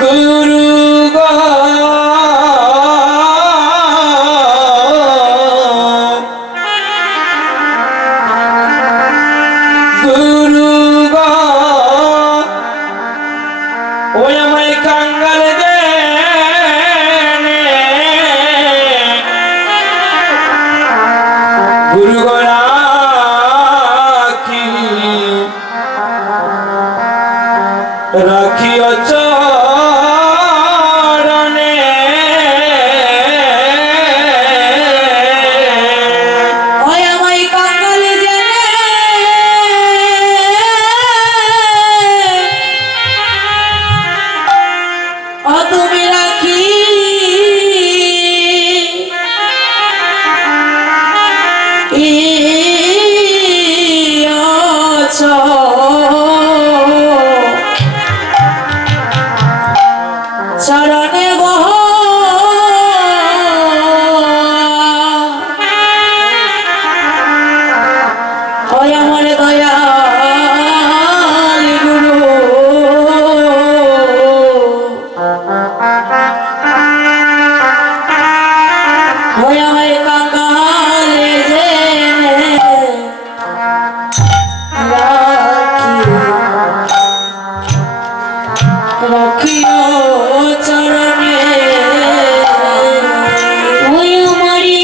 গুরু গো গুরু গো ওই আমায় কাঙ্গাল দে গুরু গো রাখি রাখিও চরণে ওই আমায় কাঙ্গাল জেনে ও তুমি রাখি চরণে বহ ওই আমার দয়াল গুরু ওই আমায় কাঙ্গালে জেনে রাখিও চরণে ওই আমারি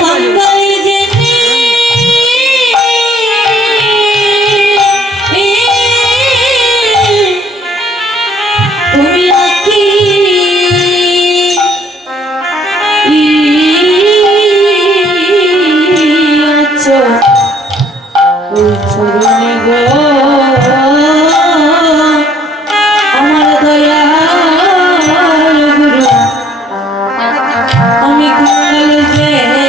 কাঙ্গাল জেনে তুমি রাখি চরণে গো আমার দয়াল গুরু আমি কাঙ্গাল জেনে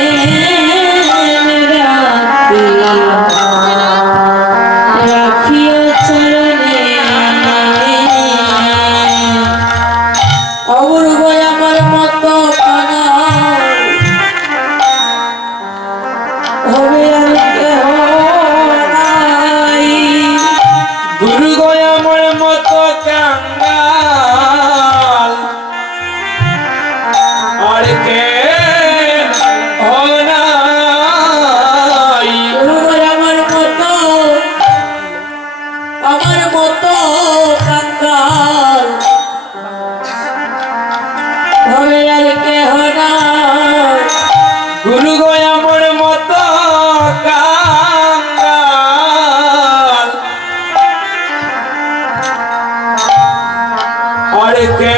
রাখিও চরণে অগুরু আমার মতো কানা হবে আর কেহ নাই গুরু গো আমার মতো কাঙ্গাল আর কে নাই গুরু আমার মতো কাঙ্গাল হবে আর কেহ নাই গুরু গো আমার মতো কাঙ্গাল আর কে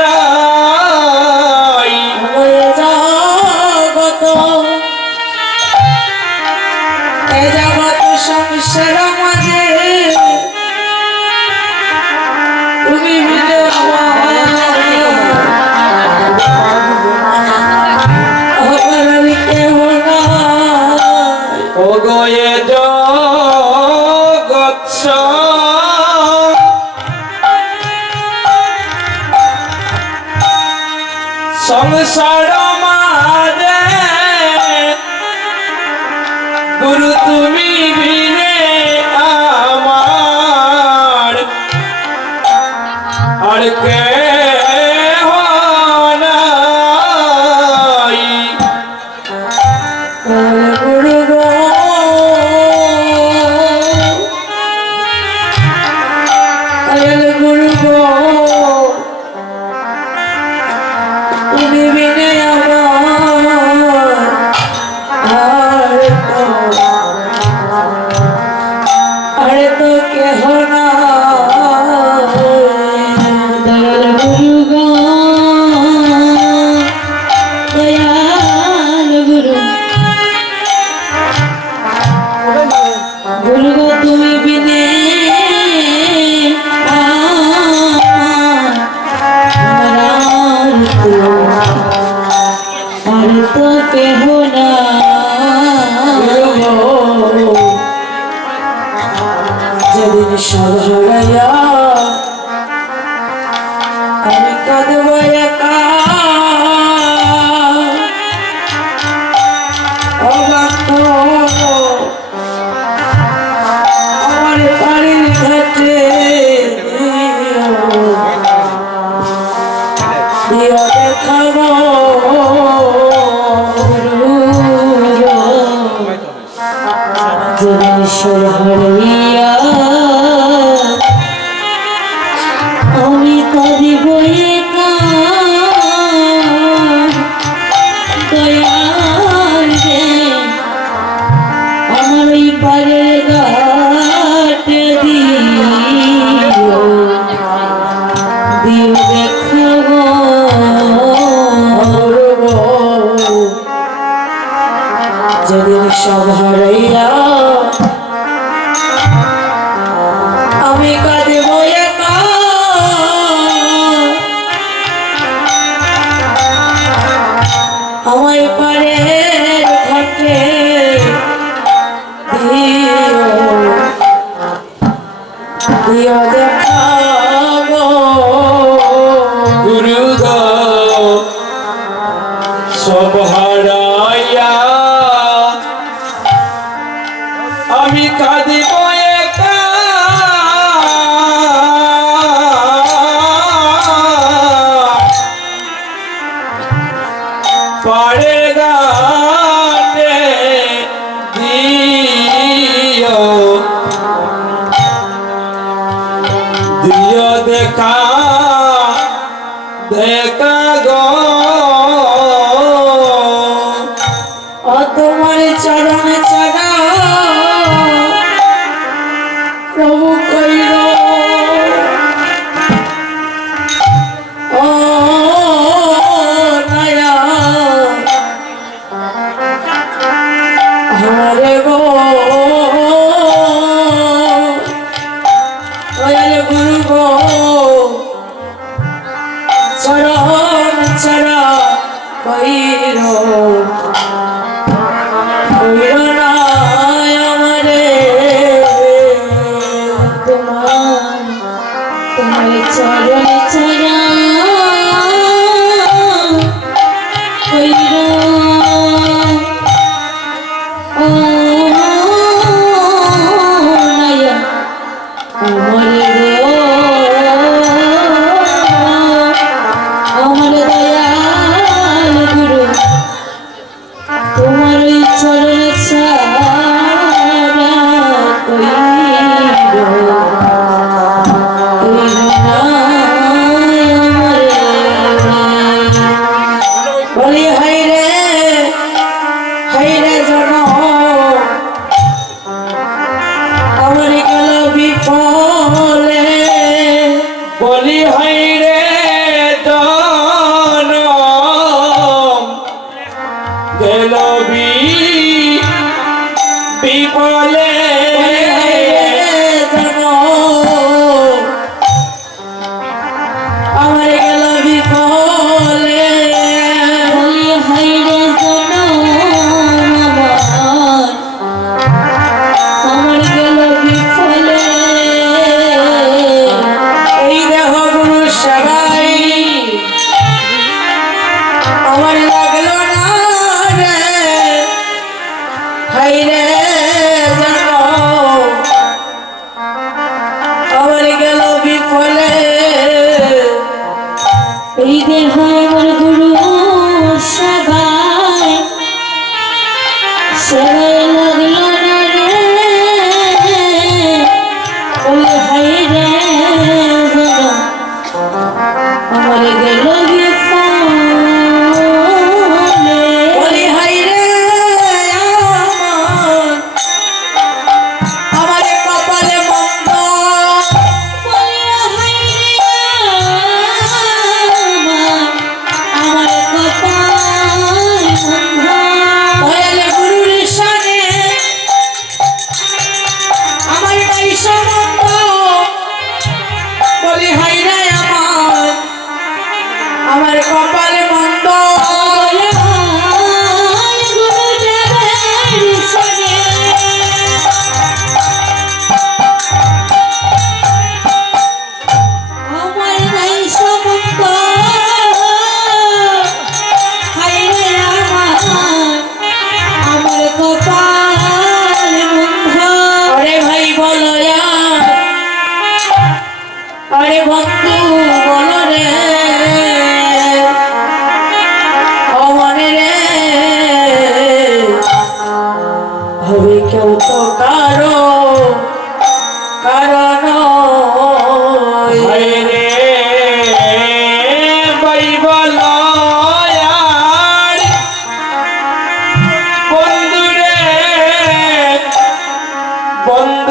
নাই ওই জগত এ জগত সংসার মাঝে তুমি বিনে আমার কেহ নাই ও গয়ে জগৎ সংসার মাঝে গুরু তুমি বিনে আমার আর কে নাই গুরু গো গুরু গো তুমি বিনে আমার আর তো কেহ নাই দয়াল গুরু গো দয়াল গুরু গুরু গো তুমি বিনে আর তো কেহ না যেদিন সব হারাইয়া আমি কাঁদব একা অবাক সব হারাইয়া আমি কাঁদিব একা দয়াল রে আমার ওই পারের ঘাটে দিও দেখাবো যেদিন সব হারাইয়া আমি কাঁদিব একা আমায় পারের ঘাটে দিও দেখাবো গুরু গো সব হারাইয়া আমি কাঁদিব একা পাড়ের ঘাটে দিও দিও দেখা দেখা গো ও তোমার চরণ ছাড়া প্রভু কইর ও নয়া হরে গো দয়াল গুরু গো চরণ ছাড়া কইর তোমার চরণ ছাড়া কইর ও নয়া আমার গো আমার দয়াল গুরু তোমার ওই চরণ ছাড়া কইর না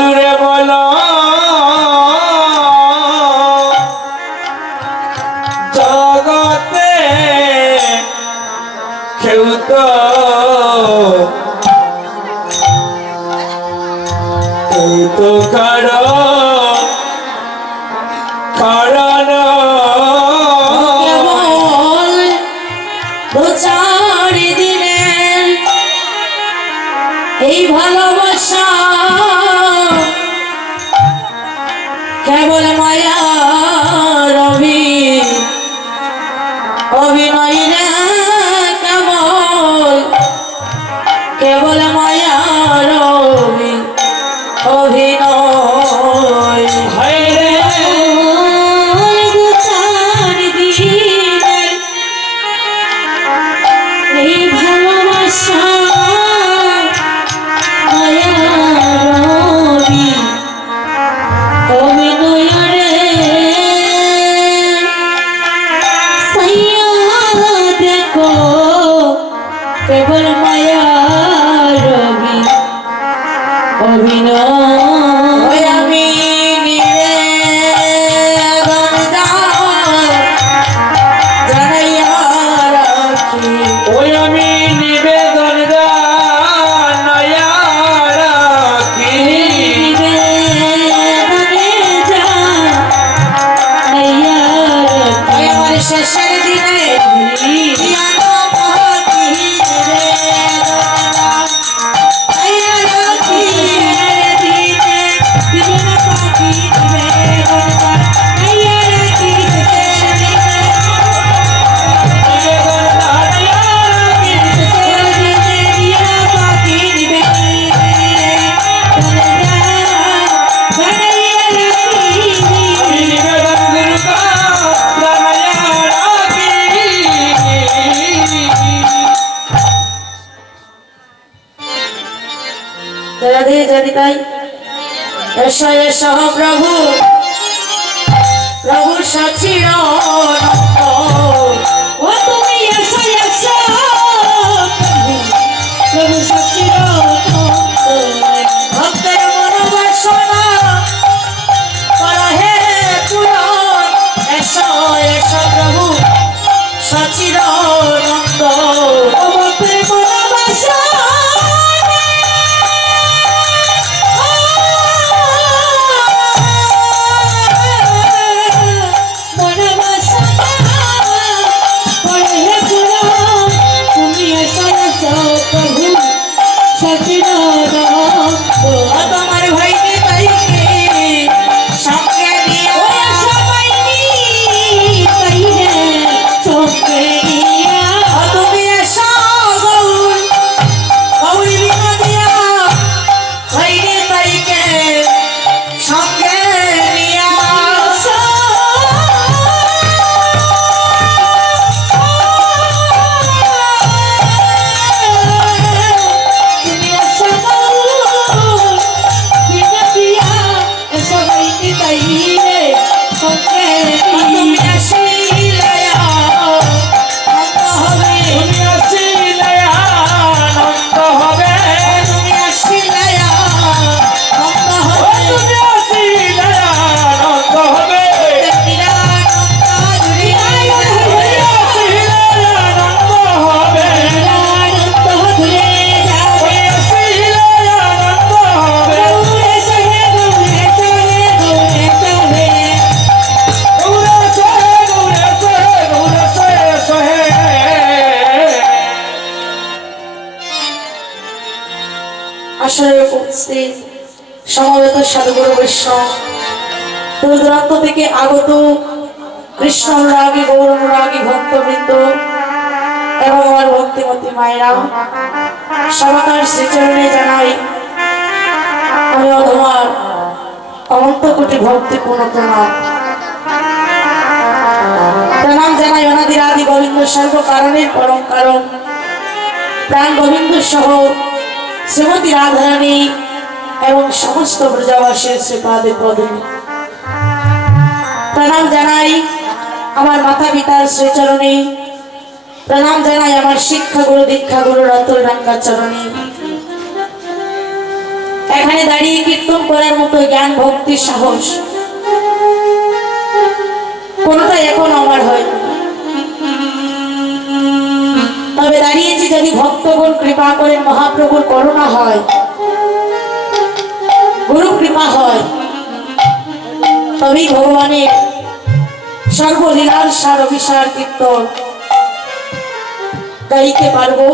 জুড়ে বলো জগতে কেউ তো কারো কারণ কেবল দু চার দিনের এই ভালোবাসা কেবল মায়া রবি অভিনয় রে কেবল কেবল মায়া রবি অভিনয় হায় রে দু চার দিনের এই ভালোবাসা মায়া রবি অভিনয় রে সাইয়া দেখো কেবল মায়া রবি অভিনয় আমি জানাইয়া রাখি ওই আমি নিবেদন জানাইয়া রাখি আমার শেষের দিনে নিবেদন জানাইয়া রাখি আমি নিবেদন জানাইয়া রাখি রাধে যদি তাই এসো এসো প্রভু প্রভু সচির ও তুমি এসো এসো প্রভু সচির ভক্তের মনোবাসনা কর হে পূরণ এসো এসো প্রভু সচির নন্দ ভক্তের মনোবাসনা তোমার ভাইকে তাইকে সঙ্গে নিয়ে সবাই সঙ্গে নিয়ে তুমি এসো গৌর গৌরী বিনোদিয়া ভাইকে তাইকে সঙ্গে নিয়ে তুমি আসিলে আনন্দ হবে তুমি আসিলে আনন্দ হবে তুমি আসিলে আনন্দ হবে তুমি আসিলে আনন্দ হবে গৌরে সহে আসলে উপস্থিত সমবেত সাধুগুরু বৈষ্ণব দূর দূরান্ত থেকে আগত কৃষ্ণ অনুরাগী গৌর অনুরাগী ভক্তবৃন্দ এবং আমার ভক্তিমতী মায়েরা সবাই শ্রীচরণে জানাই আমি অধমার অনন্ত কোটি ভক্তিপূর্ণ প্রণাম প্রণাম জানাই অনাদির আদি গোবিন্দ সর্ব কারণের পরম কারণ প্রাণ গোবিন্দ সহ শ্রীমতী রাধারানী এবং সমস্ত ব্রজবাসীর শ্রীপাদে পদে প্রণাম জানাই আমার মাতা পিতার শ্রীচরণে প্রণাম জানাই আমার শিক্ষা গুরু দীক্ষা গুরু রতন রাঙ্গা চরণে এখানে দাঁড়িয়ে কীর্তন করার মতো জ্ঞান ভক্তি সাহস কোনটা এখন আমার হয়নি। তবে দাঁড়িয়েছি যদি ভক্তগণ কৃপা করেন, মহাপ্রভুর করুণা হয়, গুরু কৃপা হয়, তবেই ভগবানের সর্বলীলার সার অভিসার কীর্তন গাইতে পারবো।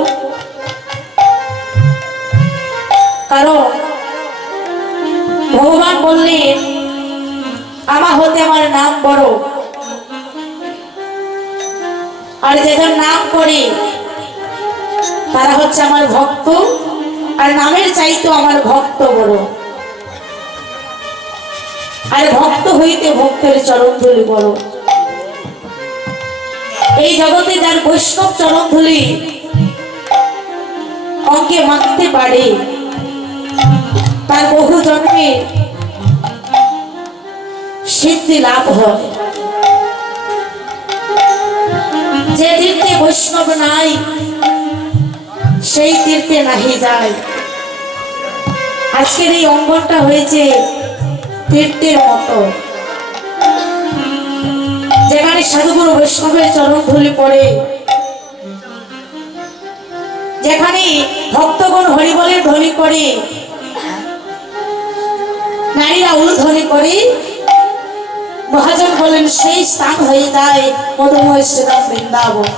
কারণ ভগবান বললেন আমার হতে আমার নাম বড়, আর যেজন নাম করে তারা হচ্ছে আমার ভক্ত, আর নামের চাইতো আমার ভক্ত বড়, আর ভক্ত হইতে ভক্তের চরণ ধুলি বড়। এই জগতে যার বৈষ্ণব চরণ ধুলি অঙ্কে মাখতে পারে, তার বহু জন্মে সিদ্ধি লাভ হয়। যে তীর্থে বৈষ্ণব নাই সেই তীর্থে নাহি যায়। আজকের এই অঙ্গনটা হয়েছে তীর্থের মতো, যেখানে সাধুগুরু বৈষ্ণবের চরণ ধুলি পড়ে, যেখানে ভক্তগণ হরিবলের ধ্বনি করে, নারীরা উলুধ্বনি করে, মহাজন বলেন সেই স্থান হয়ে যায় মধুময় শ্রীরাম বৃন্দাবন।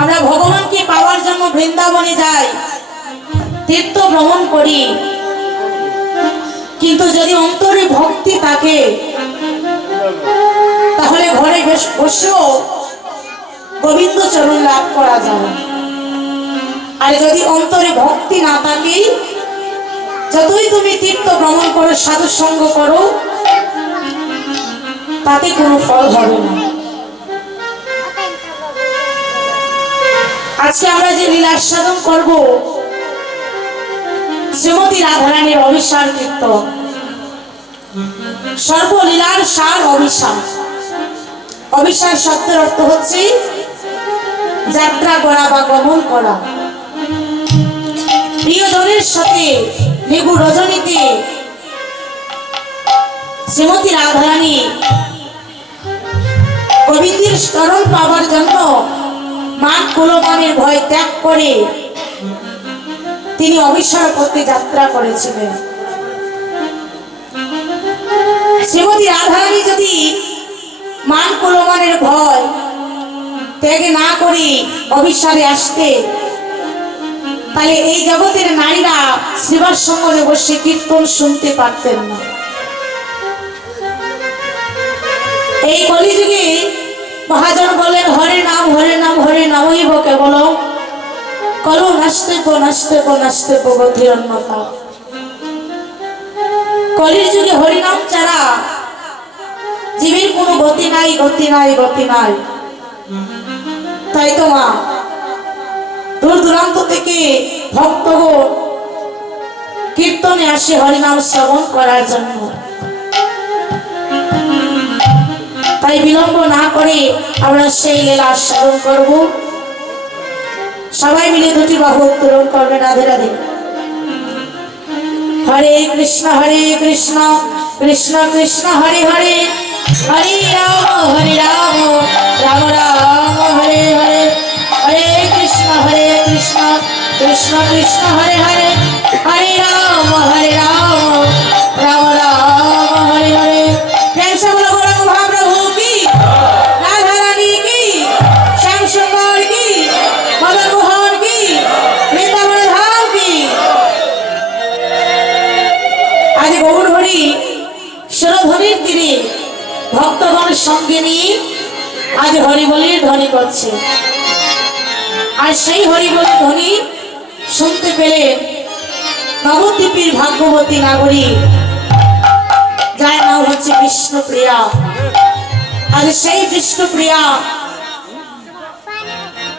আমরা ভগবানকে পাওয়ার জন্য বৃন্দাবনে যাই, তীর্থ ভ্রমণ করি, কিন্তু যদি অন্তরে ভক্তি থাকে তাহলে ঘরে বসেও গোবিন্দ চরণ লাভ করা যায়। আর যদি অন্তরে ভক্তি না থাকে, যতই তুমি তীর্থ ভ্রমণ করো, সাধু সঙ্গ করো, তাতে কোনো ফল হবে না। আজকে আমরা যে লীলা সাধন করব শ্রীমতী রাধারানীর অভিসার কীর্তন। সর্বলীলার সার অভিসার। অভিসার শব্দের অর্থ হচ্ছে যাত্রা করা বা গমন করা। প্রিয়জনের সাথে নিগুড় রজনীতে শ্রীমতী রাধারানী গোবিন্দের চরণ পাবার জন্য মান কুলমানের ভয় ত্যাগ করে তিনি অভিসার করতে যাত্রা করেছিলেন। শ্রীমতী রাধারানী যদি মান কুলমানের ভয় ত্যাগ না করে অভিসারে আসতে, তাহলে এই জগতের নারীরা শ্রীবাস সঙ্গরে বসে কীর্তন শুনতে পারতেন না। এই কলিযুগে মহাজন বলেন হরে নাম হরে নাম হরে নামইব কেবল, কলো নাস্তেব নাস্তেব নাস্তেব গতির অন্যতা। কলির যুগে হরিনাম ছাড়া জীবের কোনো গতি নাই, গতি নাই, গতি নাই। তাই তো মা দূর দূরান্ত থেকে ভক্তগণ কীর্তনে আসে হরিনাম শ্রবণ করার জন্য। তাই বিলম্ব না করে আমরা সেই লীলা স্মরণ করব। সবাই মিলে দুটি বাহু উত্তোলন করবে। রাধে রাধে। হরে কৃষ্ণ কৃষ্ণ কৃষ্ণ হরে হরে, হরে রাম রাম রাম হরে হরে, হরে কৃষ্ণ কৃষ্ণ কৃষ্ণ হরে হরে, হরে রাম রাম রাম হরে হরে। প্রেম সে বলো গৌরাঙ্গ মহাপ্রভু কি, রাধা রানী কি, শ্যাম সুন্দর কি, মদন মোহন কি, বৃন্দাবন ধাম কি। আজ গৌর হরি সুরধ্বনির তীরে ভক্তগণ সঙ্গে নিয়ে আজ হরিবলির ধ্বনি করছে। আর সেই হরিবলির ধ্বনি শুনতে পেলেন নবদ্বীপের ভাগ্যবতী নাগরী, যার নাম হচ্ছে বিষ্ণুপ্রিয়া। আজ সেই বিষ্ণুপ্রিয়া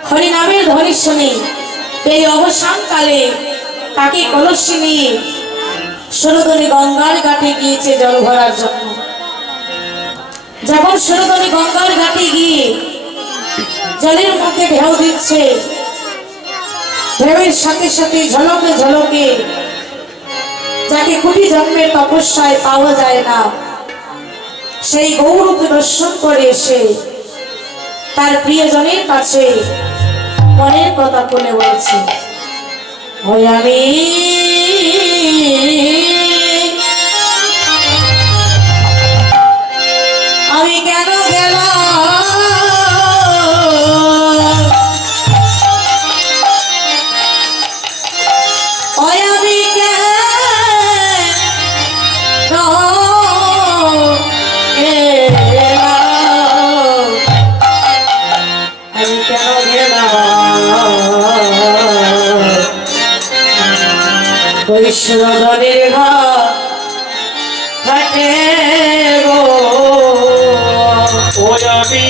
হরিনামের ধ্বনি শুনে এই অবসান কালে তাকে কলসি নিয়ে সুরধনী গঙ্গার ঘাটে গিয়েছে জল ভরার জন্য। যখন সুরধনী গঙ্গার ঘাটে গিয়ে জলের মধ্যে ঢেউ দিচ্ছে, ঢেউয়ের সাথে সাথে ঝলকে ঝলকে যাকে কোটি জন্মের তপস্যায় পাওয়া যায় না, সেই গৌরকে দর্শন করে এসে তার প্রিয়জনের কাছে মনের কথা বলে বলছে, ওই আমি কেন গেলাম, ওই আমি কেন গেলাম, আমি কেন গেলাম ওই সুরধনের ঘাটে গো, ওই আমি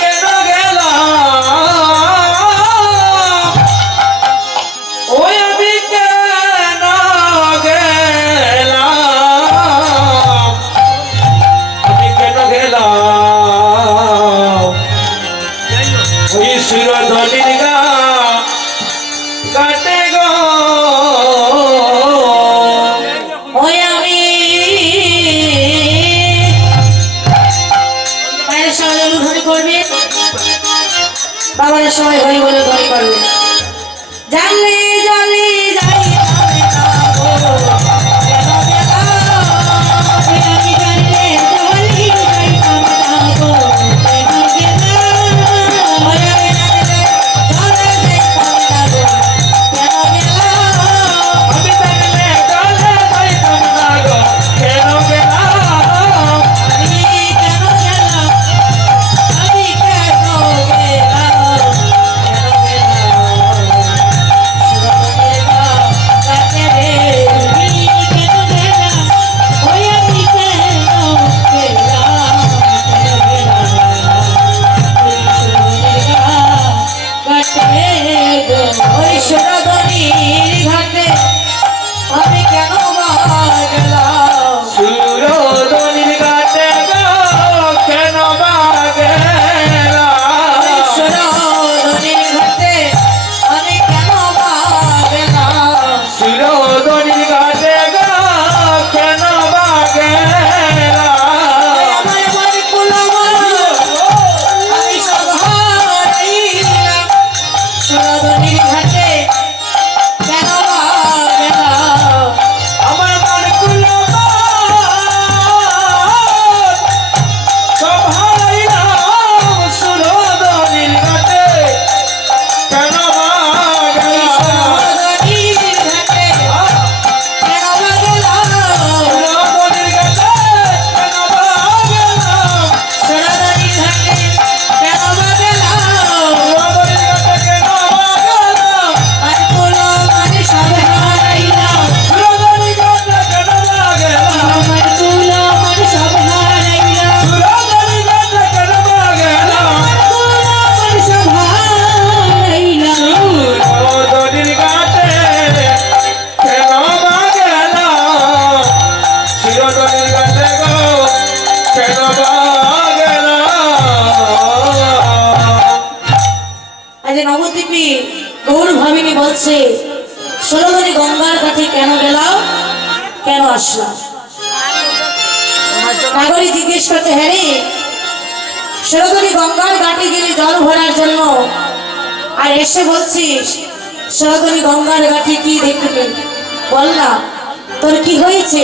কেন গেলাম, ওই আমি কেন গেলাম, আমি কেন গেলাম ওই সুরধনির ঘাটে গো, ওই আমি মায়ের সবাই ধরে করবে, বাবার সবাই হরি বলে ধরে করবে, জানলে জানলে যাই আমি তাইলে চলে যাইতাম না গো, কেন গেলাম, আমি কেন গেলাম, সুরধনির ঘাটে গো, কেন গেলাম, সুরধনির ঘাটে আমি কেন গেলাম, সুরধনির ঘাটে গো, কেন গেলাম, আমার মনে কুলাবল আমি সব হারাইলাম, সুরধনির ঘাটে কেন গেলাম, আমার মন কুলো সব হারাইলাম, সুরধনির ঘাটে কেন গেলাম, সুরধনির ঘাটে কেন গেলাম, সুরধনির ঘাটে কেন গেলাম, সুরধনির ঘাটে কেন গেলাম, সুরধনির ঘাটে কেন গেলাম, আর কুলো মানে সব হারাইলাম, সুরধনির ঘাটে কেন গেলাম, আমার কুলো মানে সব হারাইলাম, সুরধনির ঘাটে কেন গেলাম, কুলো মানে সব হারাইলাম, সুরধনির ঘাটে কেন গেলাম, সুরধনির ঘাটে গো কেন গেলাম, আজ নবদ্বীপী গৌর ভাবিনী বলছে, ষোলধনী গঙ্গার কাছে কেন গেলাম, কেন আসলাম, নাগরী জিজ্ঞেস করছে, হ্যাঁ রে ষোলধনী গঙ্গার ঘাটে গেলে জল ভরার জন্য, আর এসে বলছিস ষোলধনী গঙ্গার ঘাটে কি দেখবি, বল না তোর কি হয়েছে,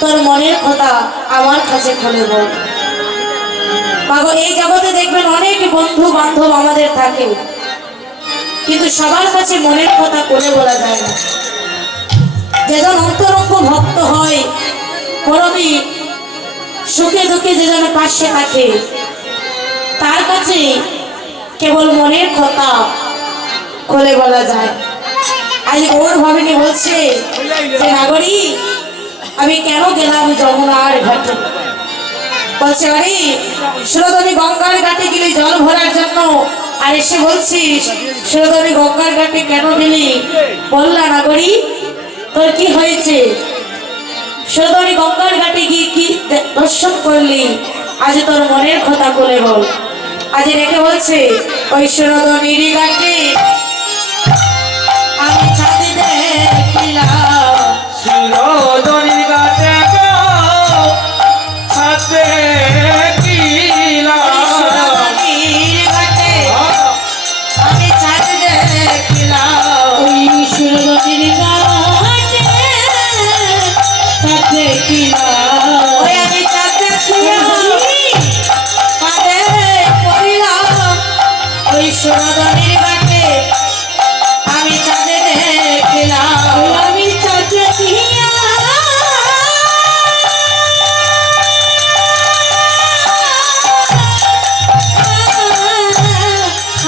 তোর মনের কথা আমার কাছে খুলে বল। মাগো এই জগতে দেখবেন অনেক বন্ধু বান্ধব আমাদের থাকে, কিন্তু সবার কাছে মনের কথা খুলে বলা যায় না। যেজন অন্তরঙ্গ ভক্ত হয়, পরমে সুখে দুঃখে যেজন পাশে থাকে, তার কাছে কেবল মনের কথা খুলে বলা যায়। আজ ওর ভাবিনী বলছে যে নাগরী আমি কেন গেলাম যমুনার ঘাটে, বলছে আরে সুরধনী গঙ্গার ঘাটে গেলে জল ভরার জন্য, আর এসে বলছিস সুরধনী গঙ্গার ঘাটে কেন গেলি, বললা নাগরী তোর কি হয়েছে, সুরধনী গঙ্গার ঘাটে গিয়ে কি দর্শন করলি, আজ তোর মনের কথা বলে বল। আজ রেখে বলছে ওই সুরধনির ঘাটে আমি ছাদে দেখিলাম, সুরধনির ঘাটে গো ছাদে দেখিলাম, সুরধনির ঘাটে আমি ছাদে দেখিলাম, ওই সুরধনির ঘাটে ছাদ দেখিলাম, ওই আমি ছাদ দেখিলাম ছাদে পড়িলাম, ওই সুরধনির ঘাটে আমি ছাদে দেখিলাম, ওই আমি ছাদ দেখিলাম,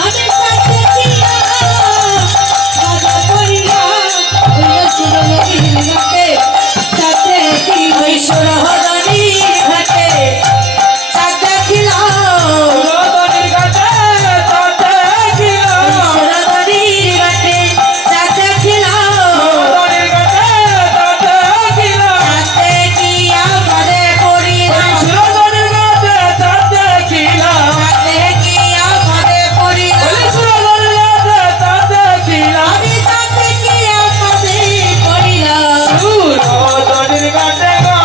আমি ছাদ দেখিলাম, ছাদে পড়িলাম, ওই সুরধনির ঘাটে ছাদ দেখিলাম, ওই সুরধনির ঘাটে ছাদ দেখিলাম, সুরধনির ঘাটে ছাদ দেখিলাম, সুরধনির ঘাটে ছাদ দেখিলাম, সুরধনির ঘাটে ছাদ দেখিলাম, ছাদ দেখিয়া পদে পড়িলাম, সুরধনির ঘাটে ছাদ দেখিলাম, ছাদ দেখিয়া পদে পড়িলাম, সুরধনির ঘাটে ছাদ দেখিলাম, আমি ছাদ দেখিয়া পদে পড়িলাম, সুরধনির ঘাটে গো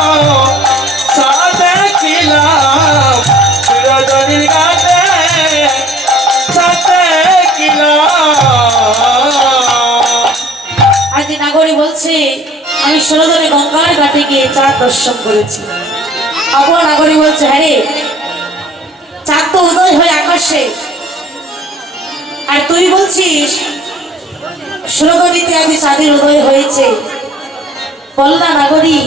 ছাদ দেখিলাম, সুরধনির ঘাটে ছাদ দেখিলাম। আজ নাগরী বলছে আমি সুরধনী গঙ্গার ঘাটে গিয়ে চাঁদ দর্শন করেছি। অপর নাগরী বলছে হ্যাঁ রে, চাঁদ তো উদয় হয়ে আকাশে, আর তুই বলছিস সুরধনীতে আজ চাঁদের উদয় হয়েছে। বল না নাগরী,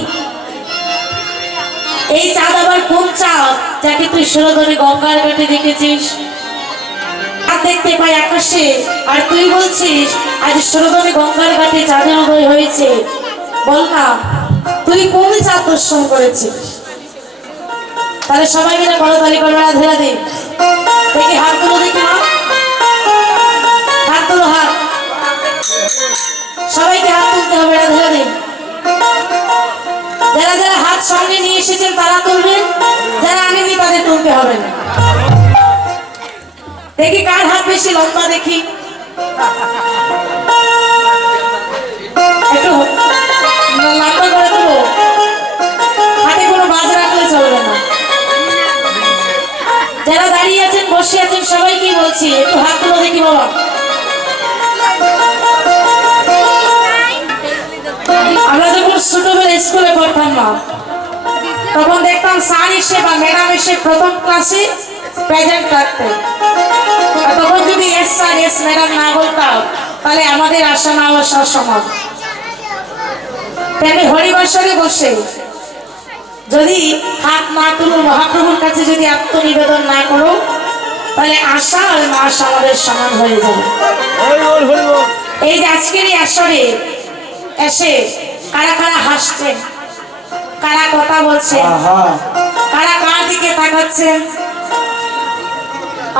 এই চাঁদ আবার কোন চাঁদ যাকে তুই সুরধনী গঙ্গার ঘাটে দেখেছিস? আর দেখতে পাই আকাশে, আর তুই বলছিস আজ সুরধনী গঙ্গার ঘাটে চাঁদের উদয় হয়েছে। বল না তুই কোন চাঁদ দর্শন করেছিস? তাহলে সবাই মিলে করতালি করবে, রাধে রাধে। দেখি হাত তুলো, দেখি মা, হাত তুলো, হাত, সবাইকে হাত তুলতে হবে, রাধে রাধে। যারা যারা হাত সঙ্গে নিয়ে এসেছেন তারা তুলবেন, যারা আনেনি তাদের তুলতে হবে না। দেখি কার হাত বেশি লম্বা, দেখি একটু লম্বা করে দেবো, হাতে কোনো বাজ রাখলে চলবে না। যারা দাঁড়িয়ে আছেন বসে আছেন সবাইকে বলছি একটু হাত তুলো দেখি বাবা। আমরা যখন ছোটবেলা স্কুলে পড়তাম না, তখন দেখতাম স্যার এসে বা ম্যাডাম এসে প্রথম ক্লাসে প্রেজেন্ট রাখতেন। আর তখন যদি এস স্যার এস ম্যাডাম না বলতাম তাহলে আমাদের আসা না আসার সমান। তেমনি হরিবাসরে বসে যদি হাত না তুলো, মহাপ্রভুর কাছে যদি আত্মনিবেদন না করো, তাহলে আশা আর না আসা আমাদের সমান হয়ে যাবে। এই যে আজকের এই আসরে এসে কারা কারা হাসছেন, কারা কথা বলছেন, কারা কার দিকে তাকাচ্ছেন,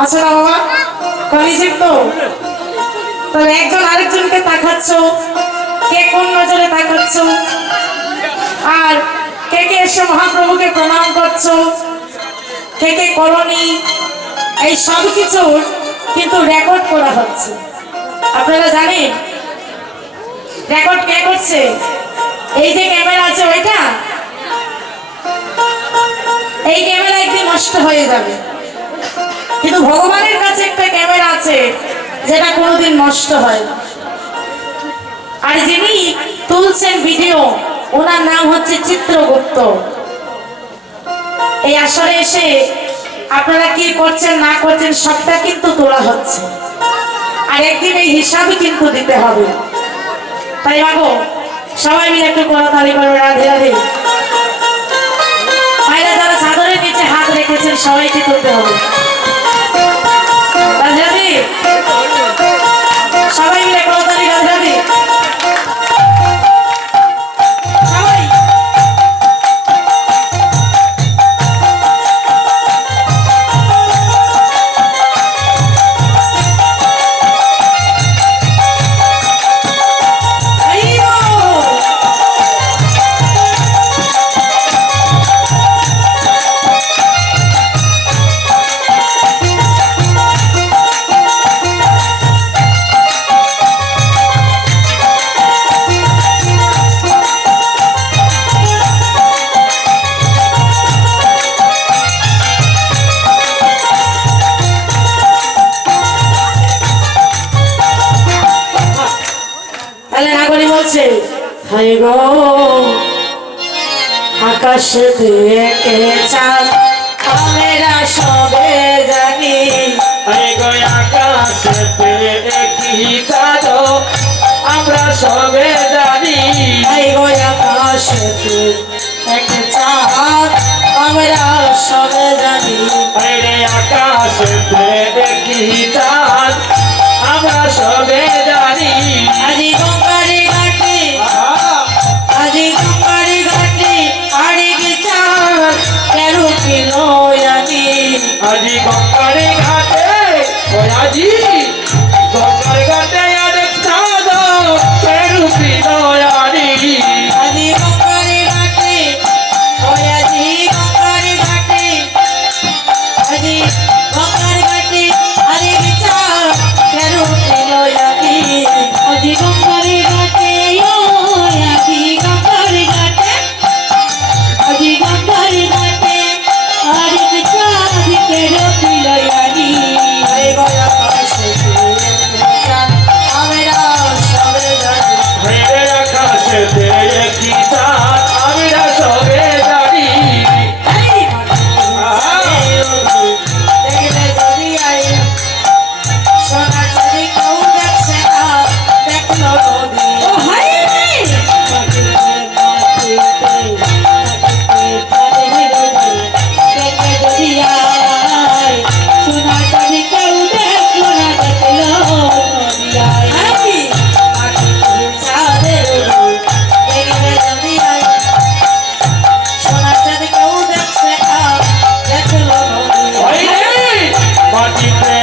আছে না বাবা? কলেজের তো তবে একজন আরেকজনকে তাকাচ্ছ, কে কোন নজরে তাকাচ্ছ, আর কে কে এসে মহাপ্রভুকে প্রণাম করছো, কে কে করনি, এই সব কিছু কিন্তু রেকর্ড করা হচ্ছে। আপনারা জানেন রেকর্ড কে করছে? এই যে ক্যামেরা আছে ওইটা, এই ক্যামেরা একদিন নষ্ট হয়ে যাবে, কিন্তু ভগবানের কাছে একটা ক্যামেরা আছে যেটা কোনোদিন নষ্ট হয় না। আর যিনি তুলছেন ভিডিও, ওনার নাম হচ্ছে চিত্রগুপ্ত। এই আসরে এসে আপনারা কি করছেন না করছেন সবটা কিন্তু তোলা হচ্ছে, আর একদিন এই হিসাবই কিন্তু দিতে হবে। তাই মাগো সবাই মিলে একটু করতালি করবে, রাধে রাধে। মায়েরা যারা চাদরের নিচে হাত রেখেছেন সবাইকে তুলতে হবে, রাধে রাধে। সবাই মিলে করতালি, রাধে রাধে। সবাই হাই গো আকাশে দেখে চাঁদ আমরা সবে জানি এই গো আকাশেতে কি চাঁদ আমরা সবে জানি হাই গো আকাশে দেখে চাঁদ আমরা সবে জানি রে আকাশেতে কি চাঁদ আমরা সবে জানি আজি গঙ্গারে ঘাটে আজি গঙ্গারে ঘাটে আড়িক চাঁদ কেন পেল জানি আজি গঙ্গারে ঘাটে ওই আজি গঙ্গার ঘাটে অনেক চাঁদ রূপী দয়ানি আজি গঙ্গারে ঘাটে ওই আজি গঙ্গারে ঘাটে আজি গঙ্গার ঘাটে আড়িক চাঁদ কেন পেল জানি আজি গঙ্গারে ঘাটে ও আজি গঙ্গারে ঘাটে আজি গঙ্গারে ঘাটে আর এক চাঁদ কেড়ে পিল জানি হাই গো আকাশে দেখে চাঁদ আমরা সবে জানি রে আকাশেতে কি চাঁদ আমরা সবে জানি দেখলে যদি আই সোনা যদি কেউ দেখছে না দেখলো নদী ও হাই রে সোনা যদি কেউ দেখলো না দেখলো নদিয়ায় হাই মাটিতে চাঁদের রূপ দেখলে যদি আই সোনা যদি কেউ দেখছে না দেখলো নদী ওই রে মাটিতে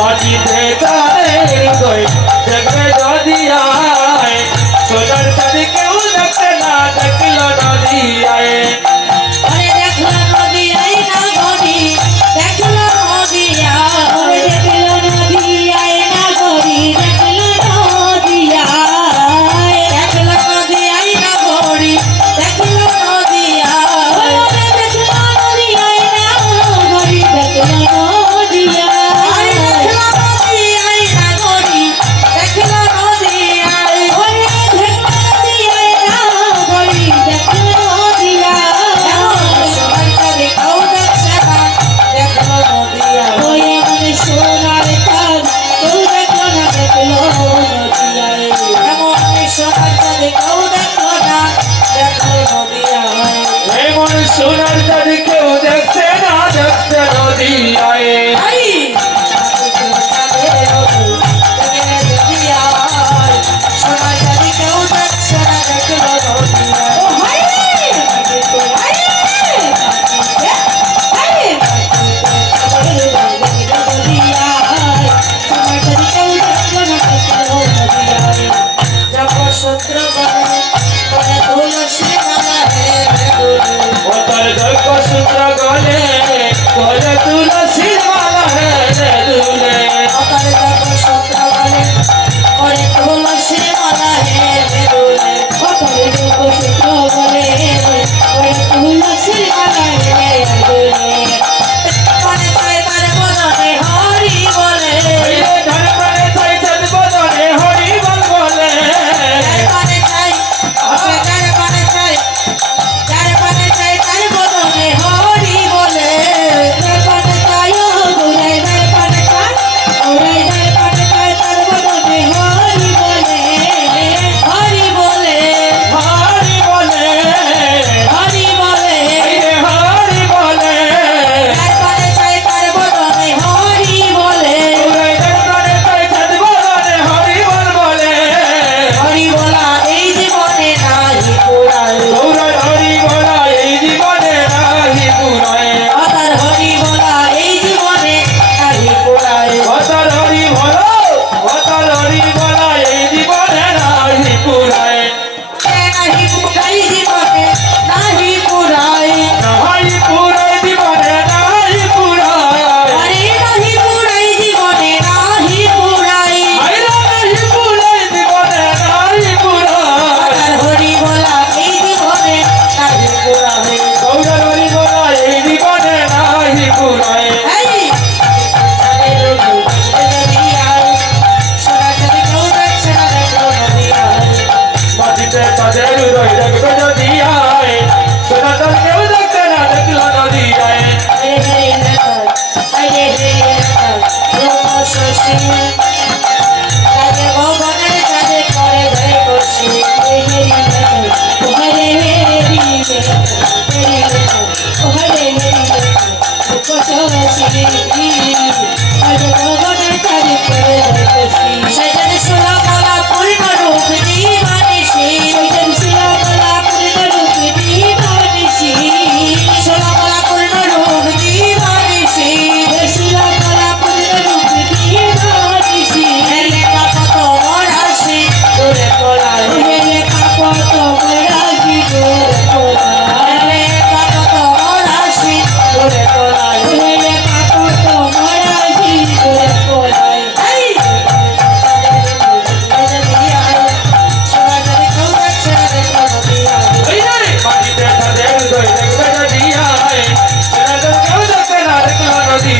মাটিতে চাঁদের কই দেখবে যদি আয় সোনার চাঁদ কেউ দেখতে না দেখলো নদী আয় আরে দেখলো নদী আই না গড়ি দেখলো নদী ওরে আই দেখলো নদিয়ায় না গরি দেখলো নদিয়ায় দেখলো নদী আই না গড়ি দেখলো নদী আই ওরে দেখলো নদিয়ায় না গরি দেখলো আরে দেখলো নদী আই না গড়ি দেখলো নদী আই ওরে দেখলো নদিয়ায় না গরি দেখলো সোনার চাঁদে কেউ দেখছে না দেখলো নদী আই ওরে মনে সোনার চাঁদ কেউ দেখলো না দেখলো নদিয়ায় এমন সোনার চাঁদে কেউ দেখলো না দেখলো নদী আই এমন সোনার চাঁদ কেউ দেখছে না দেখতে নদী আয় আই চাঁদের রূপ দেখলে যদি আই সোনার চাঁদে কেউ দেখছে না দেখলো নদী আই ও হাই রে মাটিতে হাই রে মাটিতে হাই রে মাটিতে চাঁদের নদিয়ায় তোমার যদি কেউ দেখলো না দেখলো নদিয়ায় যখন সূত্র বনে বনে তুলসী মালা হে বেগুনে ওতর দৈব সূত্র গলে করে তুলসী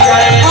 যায়